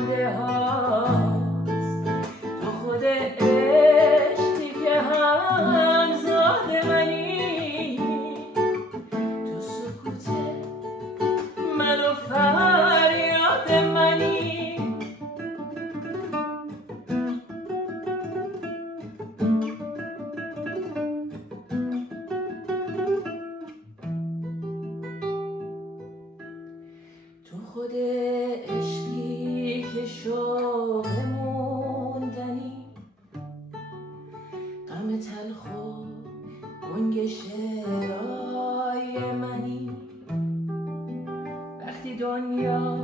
مانده هاست. تو خود عشقی که همزاد منی، تو سکوت من و فریاد منی. تو خود عشقی که شوق موندنی، غم تلخ و گنگ شعرهای منی. وقتی دنیا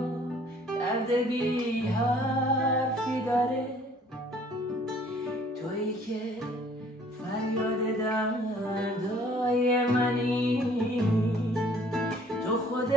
درد بی حرفی داره، تویی که فریاد دردای منی. تو خود